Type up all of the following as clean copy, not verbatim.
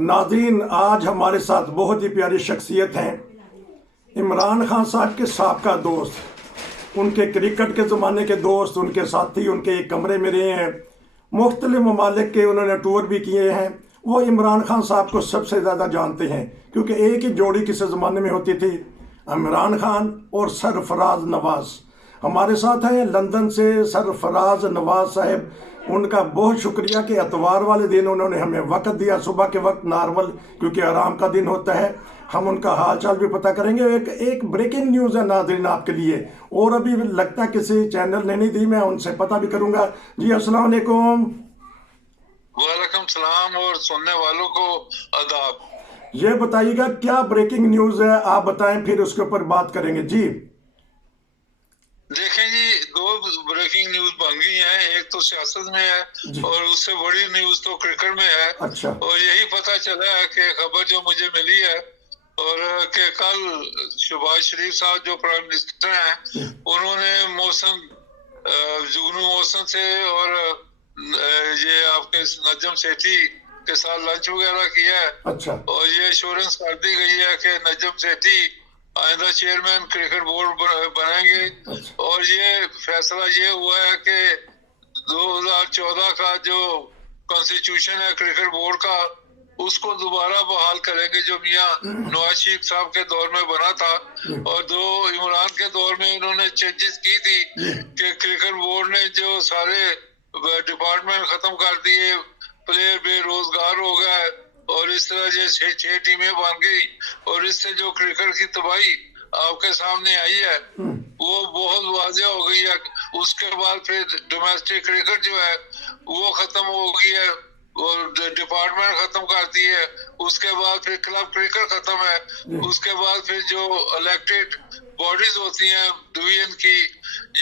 नाज़रीन, आज हमारे साथ बहुत ही प्यारी शख्सियत हैं। इमरान खान साहब के साबका दोस्त, उनके क्रिकेट के ज़माने के दोस्त, उनके साथी उनके एक कमरे में रहे हैं। मुख्तलिफ ममालिक के उन्होंने टूर भी किए हैं। वो इमरान खान साहब को सबसे ज़्यादा जानते हैं क्योंकि एक ही जोड़ी किसी ज़माने में होती थी, इमरान खान और सरफराज नवाज़। हमारे साथ हैं लंदन से सरफराज नवाज़ साहब। उनका बहुत शुक्रिया कि एतवार वाले दिन उन्होंने हमें वक्त दिया, सुबह के वक्त नॉर्मल, क्योंकि आराम का दिन होता है। हम उनका हाल चाल भी पता करेंगे। एक ब्रेकिंग न्यूज़ है नाज़रीन आपके लिए, और अभी लगता है किसी चैनल ने नहीं दी, मैं उनसे पता भी करूंगा। जी अस्सलाम वालेकुम। वालेकुम सलाम और सुनने वालों को आदाब। ये बताइएगा क्या ब्रेकिंग न्यूज़ है, आप बताएं, फिर उसके ऊपर बात करेंगे। जी देखें जी, दो ब्रेकिंग न्यूज बन गई हैं। एक तो सियासत में है और उससे बड़ी न्यूज तो क्रिकेट में है। अच्छा। और यही पता चला है कि खबर जो मुझे मिली है और कि कल शहबाज शरीफ साहब जो प्राइम मिनिस्टर हैं उन्होंने मौसम जुगनू मौसम से और ये आपके नजम सेठी के साथ लंच वगैरह किया है। अच्छा। और ये एश्योरेंस कर दी गई है कि नजम सेठी आइंदा चेयरमैन क्रिकेट बोर्ड बनेंगे। अच्छा। और ये फैसला ये हुआ है कि 2014 का जो कॉन्स्टिट्यूशन है क्रिकेट बोर्ड का, उसको दोबारा बहाल करेंगे जो मियां नवाज शरीफ साहब के दौर में बना था। और जो इमरान के दौर में इन्होंने चेंजेस की थी कि क्रिकेट बोर्ड ने जो सारे डिपार्टमेंट खत्म कर दिए, प्लेयर बेरोजगार हो गए और इस तरह जैसे 6 टीमें बन गई। और इससे जो क्रिकेट की तबाही आपके सामने आई है वो बहुत वाज़ेह हो गई है। उसके बाद फिर डोमेस्टिक क्रिकेट जो है वो खत्म हो गई है और डिपार्टमेंट खत्म कर दी है। उसके बाद फिर क्लब क्रिकेट खत्म है। उसके बाद फिर जो इलेक्टेड बॉडीज होती हैं डिवीजन की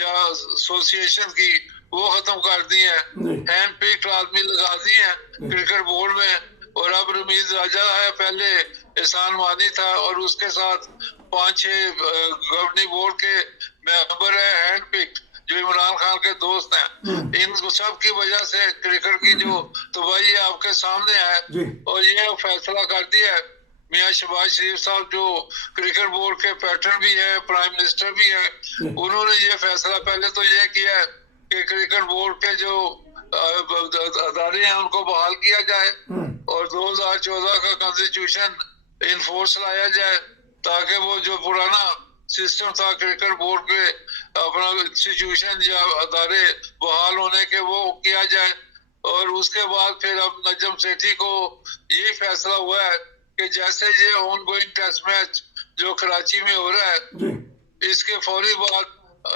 या एसोसिएशन की, वो खत्म कर दी है। हैंड पिक्ड आदमी लगा दिए हैं क्रिकेट बोर्ड में। और अब रमीज राजा है, पहले एहसान मानी था और उसके साथ 5-6 गवर्निंग बोर्ड के मेंबर है हैंड पिक्ड जो इमरान खान के दोस्त हैं। इन सब की वजह से क्रिकेट की जो तबाही है आपके सामने है। और ये फैसला कर दिया है मियां शहबाज शरीफ साहब जो क्रिकेट बोर्ड के पैटर्न भी है, प्राइम मिनिस्टर भी है। उन्होंने ये फैसला पहले तो ये किया है कि क्रिकेट बोर्ड के जो अदारे हैं उनको बहाल किया जाए और 2014 का कॉन्स्टिट्यूशन इनफोर्स लाया जाए ताकि वो जो पुराना सिस्टम था क्रिकेट बोर्ड के अपना इंस्टीट्यूशन या अदारे बहाल होने के, वो किया जाए। और उसके बाद फिर अब नजम सेठी को ये फैसला हुआ है कि जैसे ये ऑन गोइंग टेस्ट मैच जो कराची में हो रहा है, इसके फौरी बाद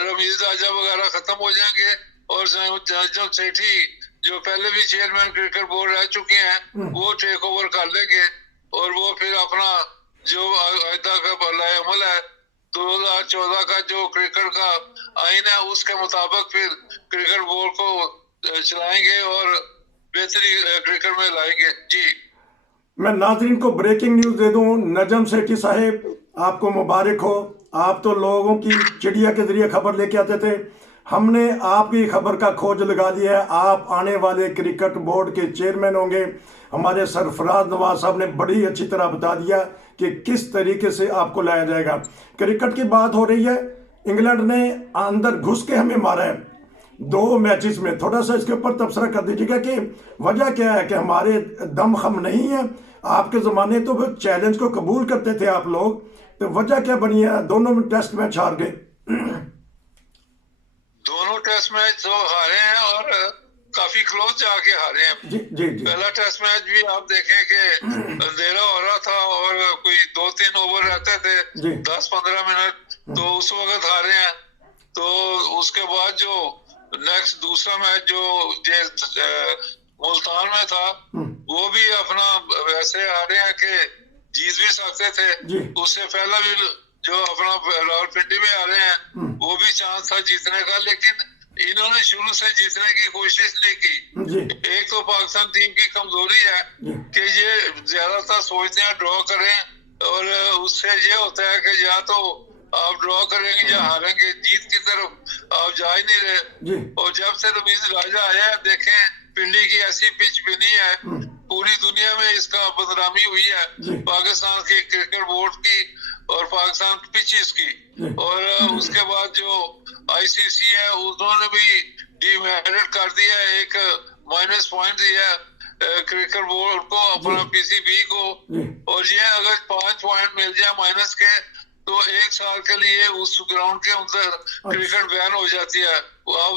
रमीज राजा वगैरह खत्म हो जाएंगे और नजम सेठी जो पहले भी चेयरमैन क्रिकेट बोर्ड रह चुके हैं वो टेक ओवर कर लेंगे। और वो फिर अपना जो आइंदा का अमल है 2014 का जो क्रिकेट का आइन है उसके मुताबिक फिर क्रिकेट बोर्ड को चलाएंगे और बेहतरी क्रिकेट में लाएंगे। जी मैं नाजरीन को ब्रेकिंग न्यूज़ दे दूं। नजम सेठी साहेब, आपको मुबारक हो। आप तो लोगों की चिड़िया के जरिए खबर लेके आते थे, हमने आपकी खबर का खोज लगा लिया है। आप आने वाले क्रिकेट बोर्ड के चेयरमैन होंगे। हमारे सरफराज नवाज साहब ने बड़ी अच्छी तरह बता दिया कि किस तरीके से आपको लाया जाएगा। क्रिकेट की बात हो रही है, इंग्लैंड ने अंदर घुस के हमें मारा है 2 मैचेस में। थोड़ा सा इसके ऊपर तबसरा कर दीजिएगा कि वजह क्या है कि हमारे दम खम नहीं है। आपके ज़माने तो चैलेंज को कबूल करते थे आप लोग, तो वजह क्या बनी है? दोनों में टेस्ट मैच हार गए। दोनों टेस्ट मैच तो हारे हैं और काफी क्लोज जाके हारे हैं। जी जी जी। पहला टेस्ट मैच भी आप देखें कि अंधेरा हो रहा था और कोई 2-3 ओवर रहते थे, 10-15 मिनट, तो उस वक्त हारे हैं। तो उसके बाद जो नेक्स्ट दूसरा मैच जो मुल्तान में था वो भी अपना वैसे हारे हैं कि जीत भी सकते थे। उससे पहला भी जो अपना रावलपिंडी में हारे हैं वो भी चांस था जीतने का, लेकिन इन्होंने शुरू से जीतने की कोशिश नहीं की। एक तो पाकिस्तान टीम की कमजोरी है कि ये ज्यादातर सोचते हैं ड्रॉ करें और उससे ये होता है कि या तो आप ड्रॉ करेंगे या हारेंगे, जीत की तरफ आप जा ही नहीं रहे। और जब से रमीज राजा आया है देखें पिंडी की ऐसी पिच बनी है पूरी दुनिया में इसका बदनामी हुई है, पाकिस्तान के क्रिकेट बोर्ड की और पाकिस्तान पिचेस की। और उसके बाद जो आईसीसी है उन्होंने भी डिमेरिट कर दिया, एक माइनस पॉइंट दिया क्रिकेट बोर्ड को, अपना पीसीबी को। और ये अगर 5 पॉइंट मिल जाए माइनस के तो 1 साल के लिए उस ग्राउंड के अंदर क्रिकेट बैन हो जाती है, अब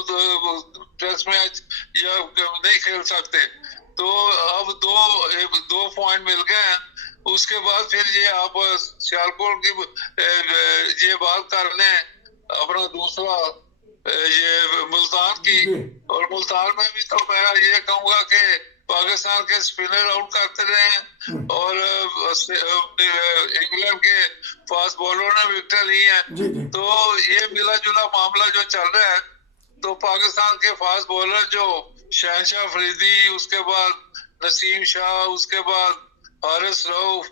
टेस्ट मैच या नहीं खेल सकते। तो अब दो पॉइंट मिल गए हैं। उसके बाद फिर ये आप सियालकोट की ये बात कर लें, अपना दूसरा ये मुल्तान की। और मुल्तान में भी तो मैं ये कहूँगा कि पाकिस्तान के स्पिनर आउट करते रहे हैं और इंग्लैंड के फास्ट बॉलर ने विकेट ली है। तो ये मिला जुला मामला जो चल रहा है, तो पाकिस्तान के फास्ट बॉलर जो शहनशाह अफरीदी, उसके बाद नसीम शाह, उसके बाद हारिस रऊफ,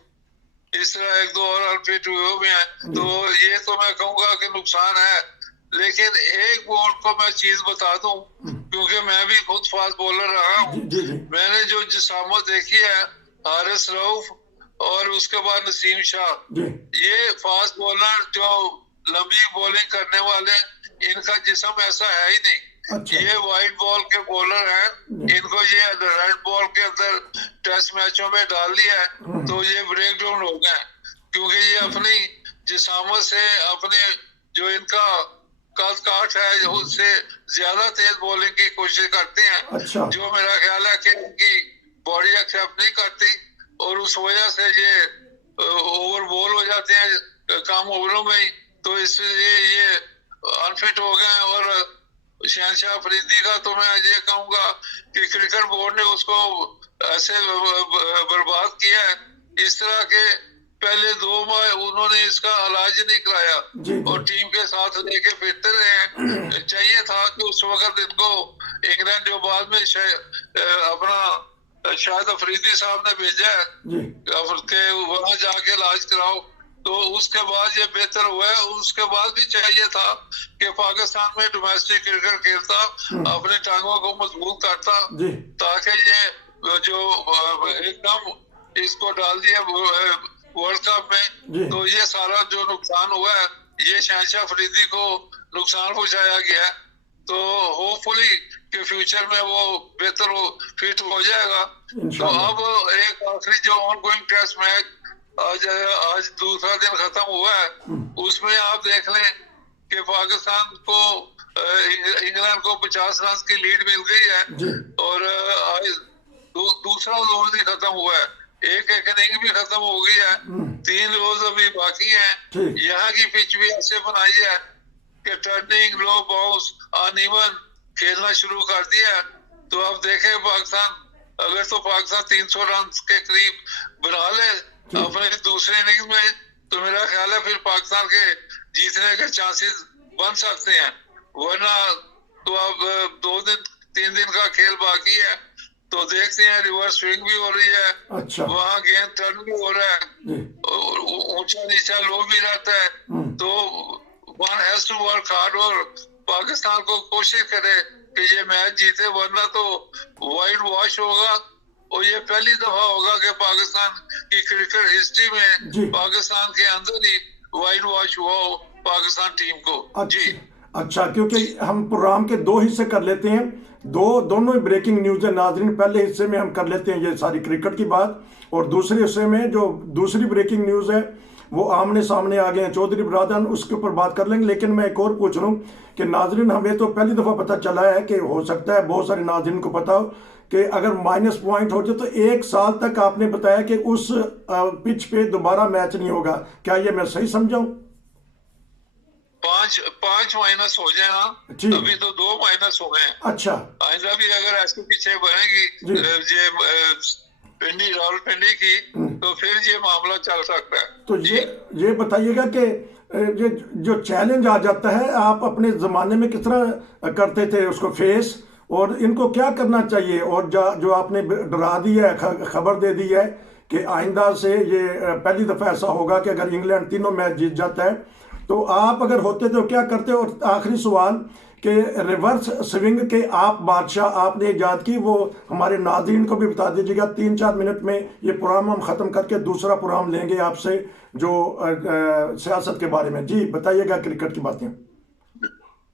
इस तरह 1-2 और अनफिट हुए हुए हैं। तो ये तो मैं कहूँगा कि नुकसान है। लेकिन एक बोर्ड को मैं चीज बता दूं, क्योंकि मैं भी खुद फास्ट बॉलर रहा हूँ, मैंने जो जिसामत देखी है हारिस रऊफ और उसके बाद नसीम शाह, ये फास्ट बॉलर जो लंबी बॉलिंग करने वाले, इनका जिस्म ऐसा है ही नहीं। ये वाइट बॉल के बॉलर हैं, इनको ये रेड बॉल के अंदर टेस्ट मैचों में डाल दिया है, तो ये ब्रेक डाउन हो गए, क्योंकि ये अपनी जिसामत से, अपने जो इनका काट है उससे ज्यादा तेज बॉलिंग की कोशिश करते हैं। जो मेरा ख्याल है कि इनकी बॉडी एक्सेप्ट नहीं करती और उस वजह से ये ओवर बॉल हो जाते हैं कम ओवरों में ही। तो इसलिए ये अनफिट हो गए। और शहनशाह अफरीदी का तो मैं ये कहूँगा कि क्रिकेट बोर्ड ने उसको ऐसे बर्बाद किया है। इस तरह के पहले 2 माह उन्होंने इसका इलाज नहीं कराया और टीम के साथ लेके फिरते रहे। चाहिए था कि उस वक्त इनको इंग्लैंड, जो बाद में अपना शायद अफरीदी साहब ने भेजा है कि वहां जाके इलाज कराओ, तो उसके बाद ये बेहतर हुआ है। उसके बाद भी चाहिए था कि पाकिस्तान में डोमेस्टिक क्रिकेट खेलता, अपने टांगों को मजबूत करता, ताकि ये जो एकदम इसको डाल दिया वर्ल्ड कप में। तो ये सारा जो नुकसान हुआ है, ये शहनशाह अफरीदी को नुकसान पहुंचाया गया है। तो होपफुली कि फ्यूचर में वो बेहतर फिट हो जाएगा। तो अब एक आखिरी जो ऑनगोइंग टेस्ट मैच आज दूसरा दिन खत्म हुआ है, उसमें आप देख लें कि पाकिस्तान को इंग्लैंड को 50 रन की लीड मिल गई है और आज दूसरा ओवर भी खत्म हुआ है, एक इनिंग भी खत्म हो गई है, 3 ओवर अभी बाकी हैं। यहाँ की पिच भी ऐसे बनाई है कि टर्निंग, लो बाउंस, अनइवन खेलना शुरू कर दिया है। तो अब देखें पाकिस्तान, अगर तो पाकिस्तान 300 रन के करीब बना ले अपने दूसरे इनिंग्स में, तो मेरा ख्याल है फिर पाकिस्तान के जीतने के चांसेस बन सकते हैं। वरना तो अब 2-3 दिन का खेल बाकी है, तो देखते हैं रिवर्स स्विंग भी हो रही है, वहाँ गेंद टर्न भी हो रहा है, ऊंचा नीचा लो भी रहता है। तो one has to work hard और पाकिस्तान को कोशिश करे कि ये मैच जीते, वरना तो वाइट वॉश होगा। और ये पहली दफा होगा कि पाकिस्तान की क्रिकेट हिस्ट्री में पाकिस्तान के अंदर ही वाइट वॉश हुआ हो पाकिस्तान टीम को। अच्छा, क्योंकि हम प्रोग्राम के 2 हिस्से कर लेते हैं, दोनों ही ब्रेकिंग न्यूज है नाजरीन। पहले हिस्से में हम कर लेते हैं ये सारी क्रिकेट की बात, और दूसरे हिस्से में जो दूसरी ब्रेकिंग न्यूज है वो आमने सामने आ गए हैं चौधरी ब्रादर, उसके ऊपर बात कर लेंगे। लेकिन मैं एक और पूछ रहा हूँ कि नाजरीन, हमें तो पहली दफा पता चला है कि हो सकता है बहुत सारे नाजरीन को पता हो कि अगर माइनस पॉइंट हो जाए तो 1 साल तक आपने बताया कि उस पिच पे दोबारा मैच नहीं होगा। क्या ये मैं सही समझाऊं? 5 माइनस हो जाए ना, अभी तो 2 माइनस हो गए। अच्छा, आइंदा भी अगर ऐसे पीछे बनेगी ये पिंडी रावलपिंडी की, तो फिर ये मामला चल सकता है। तो ये बताइएगा कि ये जो चैलेंज आ जाता है, आप अपने जमाने में किस तरह करते थे उसको फेस, और इनको क्या करना चाहिए? और जो आपने डरा दी है, खबर दे दी है कि आइंदा से ये पहली दफा ऐसा होगा कि अगर इंग्लैंड 3 मैच जीत जाता है तो आप अगर होते तो क्या करते? और आखिरी सवाल कि रिवर्स स्विंग के आप बादशाह आपने ईजाद की, वो हमारे नाज़रीन को भी बता दीजिएगा। 3-4 मिनट में ये प्रोग्राम हम ख़त्म करके दूसरा प्रोग्राम लेंगे आपसे जो सियासत के बारे में। जी बताइएगा क्रिकेट की बातें।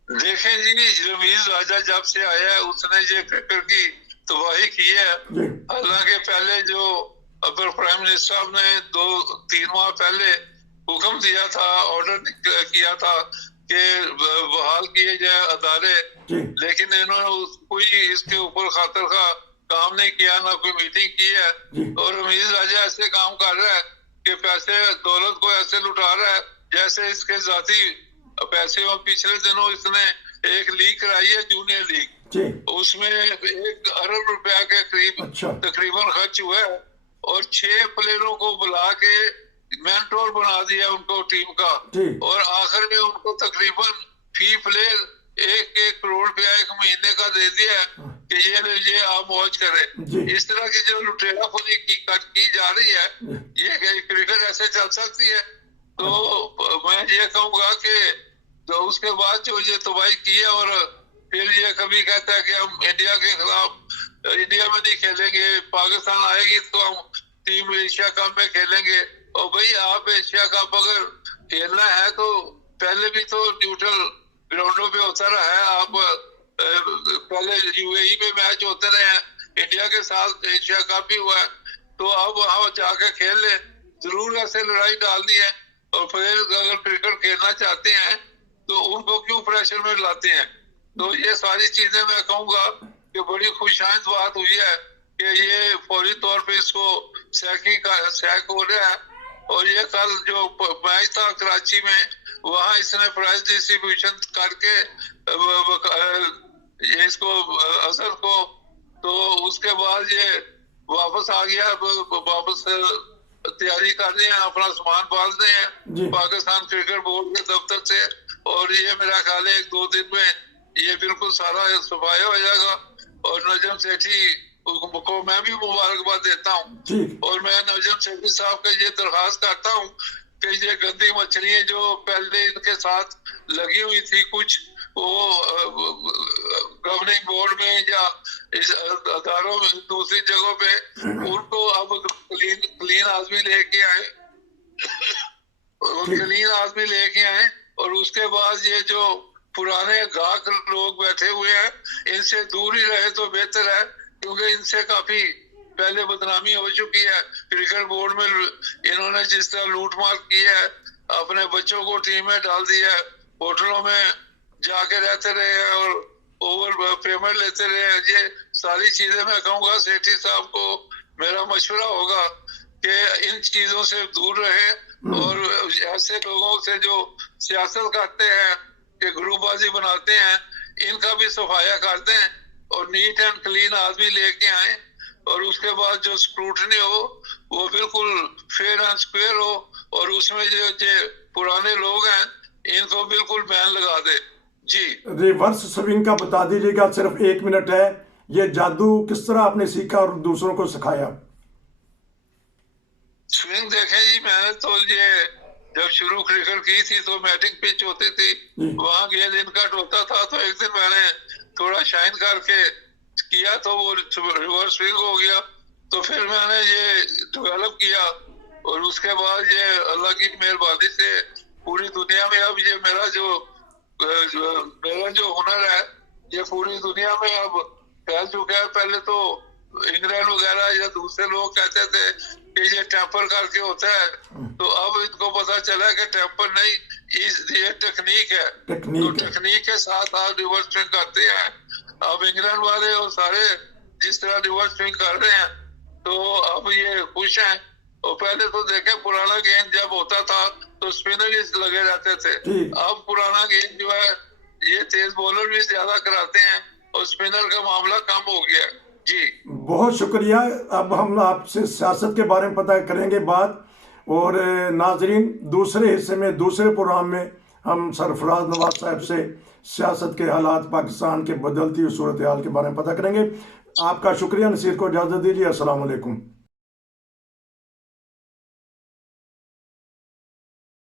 देखें जी, रमीज राजा जब से आया है उसने ये क्रिकेट की तबाही की है। हालांकि पहले जो अपर प्राइम मिनिस्टर साहब ने 2-3 माह पहले हुक्म दिया था, ऑर्डर किया था कि बहाल किए जाए अदारे, लेकिन इन्होंने कोई इसके ऊपर खातर का काम नहीं किया, ना कोई मीटिंग की है। और रमीज राजा ऐसे काम कर रहा है कि पैसे दौलत को ऐसे लुटा रहा है जैसे इसके जाती पैसे। और पिछले दिनों इसने एक लीग कराई है, जूनियर लीग, उसमें 1 अरब रुपया के करीब तकरीबन खर्च हुआ है। और 6 प्लेयरों को बुला के मेंटोर बना दिया उनको टीम का, और आखिर में उनको तकरीबन फी प्लेयर 1-1 करोड़ रुपया 1 महीने का दे दिया कि ये आप मौज करें। इस तरह की जो लुटेराखोरी की जा रही है, ये क्रिकेट ऐसे चल सकती है? तो मैं ये कहूँगा कि तो उसके बाद जो ये तबाही की है, और फिर ये कभी कहता है कि हम इंडिया के खिलाफ इंडिया में नहीं खेलेंगे, पाकिस्तान आएगी तो हम टीम एशिया कप में खेलेंगे। और भाई आप एशिया कप अगर खेलना है तो पहले भी तो न्यूट्रल ग्राउंडों पे होता रहा है। आप पहले यूएई में मैच होते रहे हैं, इंडिया के साथ एशिया कप भी हुआ है, तो आप वहां जाकर खेल ले। जरूर ऐसे लड़ाई डालनी है, और फिर अगर क्रिकेट खेलना चाहते हैं तो उनको क्यों प्रेशर में लाते हैं? तो ये सारी चीजें मैं कहूँगा कि बड़ी खुशाइंद बात हुई है कि ये फौरी तौर पे इसको सैक हो रहा है। और ये कल जो मैच था कराची में, वहाँ इसने प्राइज डिस्ट्रीब्यूशन करके ये इसको असर को, तो उसके बाद ये वापस आ गया, वापस तैयारी कर रहे हैं, अपना सामान बांध रहे हैं पाकिस्तान क्रिकेट बोर्ड के दफ्तर से। और ये मेरा ख्याल है 1-2 दिन में ये बिल्कुल सारा सफाया हो जाएगा। और नजम सेठी को मैं भी मुबारकबाद देता हूँ, और मैं नजम सेठी साहब का ये दरखास्त करता हूँ कि ये गंदी मछलियाँ जो पहले इनके साथ लगी हुई थी कुछ, वो गवर्निंग बोर्ड में या इस अदारों में दूसरी जगहों पे, उनको अब क्लीन आदमी लेके आए क्लीन आदमी लेके आए। और उसके बाद ये जो पुराने गाहक लोग बैठे हुए हैं, इनसे दूर ही रहे तो बेहतर है, क्योंकि इनसे काफी पहले बदनामी हो चुकी है। क्रिकेट बोर्ड में इन्होंने जिस तरह लूटमार की है, अपने बच्चों को टीम में डाल दिया है, होटलों में जाके रहते रहे और ओवर पेमेंट लेते रहे। ये सारी चीजें मैं कहूँगा सेठी साहब को मेरा मशवरा होगा कि इन चीजों से दूर रहे, और ऐसे लोगों से जो सियासत करते हैं कि ग्रुपबाजी बनाते हैं, इनका भी सफाया करते हैं और नीट एंड क्लीन आदमी लेके आए। और उसके बाद जो स्क्रूटनी हो वो बिल्कुल फेयर एंड स्क्वेयर हो, और उसमें जो पुराने लोग हैं इनको बिल्कुल बैन लगा दे। जी रिवर्स स्विंग का बता दीजिएगा, सिर्फ 1 मिनट है। ये जादू किस तरह आपने सीखा और दूसरों को सिखाया? स्विंग देखें जी, मैंने तो ये जब शुरू क्रिकेट की थी तो बैटिंग पिच होती थी, वहां गेंद इनकट होता था, तो एक दिन मैंने थोड़ा शाइन करके किया तो वो रिवर्स स्विंग हो गया। तो फिर मैंने ये डेवलप किया, और उसके बाद ये अल्लाह की मेहरबानी से पूरी दुनिया में अब ये मेरा जो हुनर है ये पूरी दुनिया में अब फैल चुका है। पहले तो इंग्लैंड वगैरह या दूसरे लोग कहते थे कि ये टेम्पर करके होता है, तो अब इनको पता चला कि टेम्पर नहीं, ये टेक्निक है। तो टेक्निक के साथ आप रिवर्स स्विंग करते हैं। अब इंग्लैंड वाले और सारे जिस तरह रिवर्स स्विंग कर रहे हैं, तो अब ये खुश हैं। और पहले तो देखे पुराना गेंद जब होता था तो स्पिनर ही लगे रहते थे, अब पुराना गेंद जो है ये तेज बॉलर भी ज्यादा कराते हैं, और स्पिनर का मामला कम हो गया। जी बहुत शुक्रिया। अब हम आपसे सियासत के बारे में पता करेंगे बात, और नाजरीन दूसरे हिस्से में दूसरे प्रोग्राम में हम सरफराज नवाज साहब से सियासत के हालात, पाकिस्तान के बदलती हुई सूरत हाल के बारे में पता करेंगे। आपका शुक्रिया। नसीर को इजाज़त दीजिए। अस्सलाम वालेकुम।